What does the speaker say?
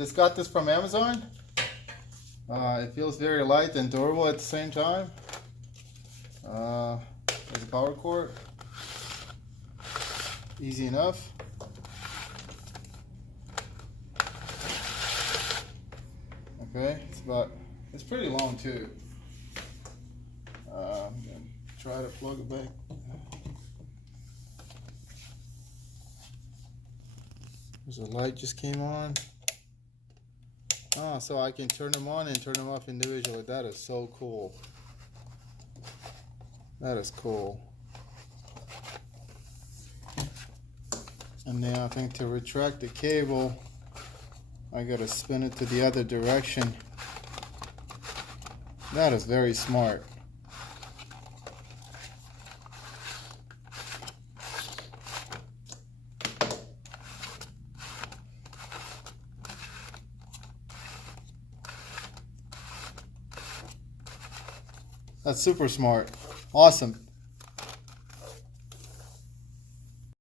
Just got this from Amazon. It feels very light and durable at the same time. There's a power cord. Easy enough. Okay, it's pretty long too. I'm gonna try to plug it back. There's a light just came on. Oh, so I can turn them on and turn them off individually. That is so cool. That is cool. And now I think to retract the cable, I gotta spin it to the other direction. That is very smart. That's super smart. Awesome.